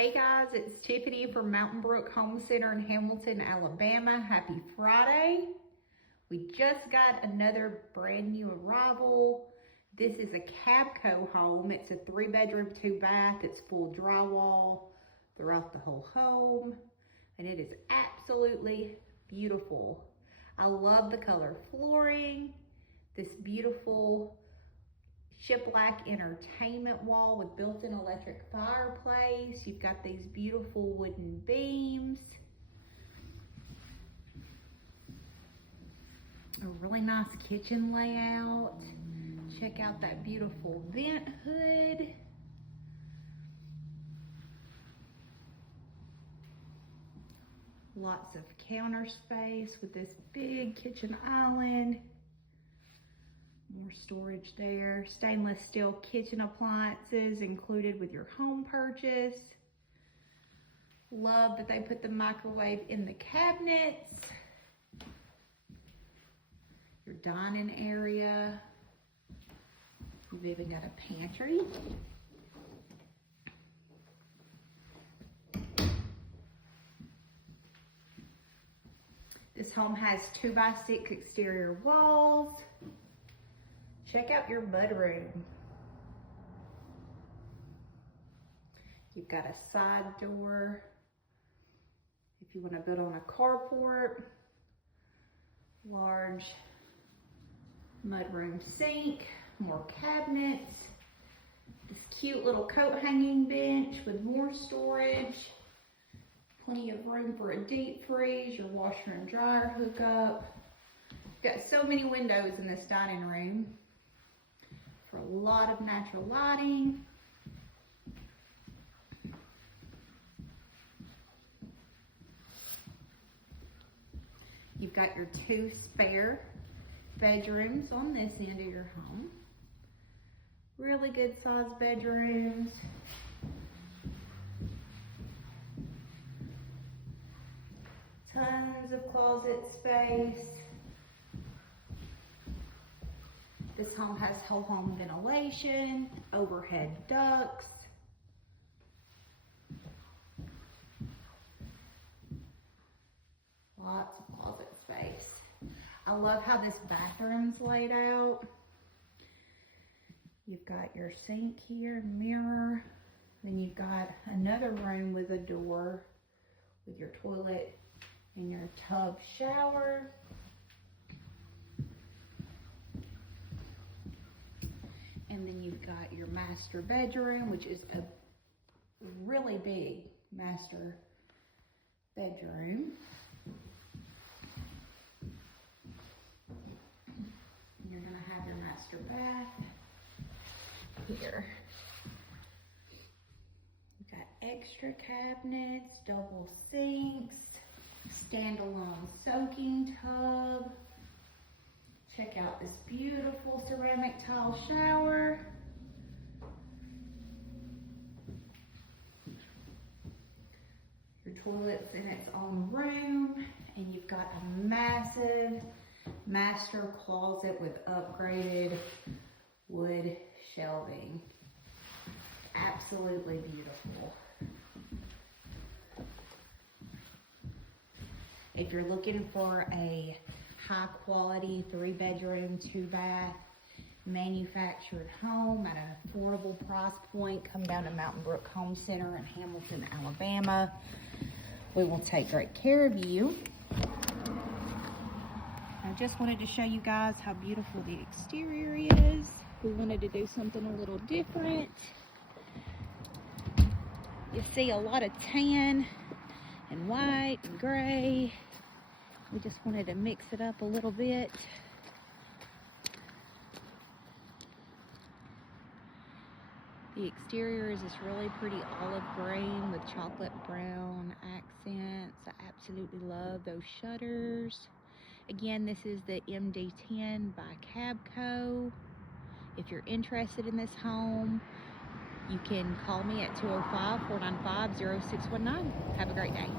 Hey guys, it's Tiffany from Brook Home Center in Hamilton, Alabama. Happy Friday. We just got another brand new arrival. This is a Cabco home. It's a 3-bedroom, 2-bath. It's full drywall throughout the whole home. And it is absolutely beautiful. I love the color flooring, this beautiful shiplap entertainment wall with built-in electric fireplace. You've got these beautiful wooden beams. A really nice kitchen layout. Check out that beautiful vent hood. Lots of counter space with this big kitchen island. More storage there. Stainless steel kitchen appliances included with your home purchase. Love that they put the microwave in the cabinets. Your dining area. You've even got a pantry. This home has 2x6 exterior walls. Check out your mudroom. You've got a side door if you want to build on a carport. Large mudroom sink, more cabinets. This cute little coat hanging bench with more storage. Plenty of room for a deep freeze, your washer and dryer hookup. You've got so many windows in this dining room for a lot of natural lighting. You've got your 2 spare bedrooms on this end of your home. Really good sized bedrooms. Tons of closet space. This home has whole home ventilation, overhead ducts. Lots of closet space. I love how this bathroom's laid out. You've got your sink here, mirror. Then you've got another room with a door with your toilet and your tub shower. And then you've got your master bedroom, which is a really big master bedroom. And you're gonna have your master bath here. You've got extra cabinets, double sinks, standalone soaking tub. Check out this beautiful ceramic tile shower. Your toilet's in its own room, and you've got a massive master closet with upgraded wood shelving. Absolutely beautiful. If you're looking for a high quality 3-bedroom, 2-bath manufactured home at an affordable price point, come down to Brook Home Center in Hamilton, Alabama. We will take great care of you. I just wanted to show you guys how beautiful the exterior is. We wanted to do something a little different. You see a lot of tan and white and gray. We just wanted to mix it up a little bit. The exterior is this really pretty olive green with chocolate brown accents. I absolutely love those shutters. Again, this is the MD10 by Cabco. If you're interested in this home, you can call me at 205-495-0619. Have a great day.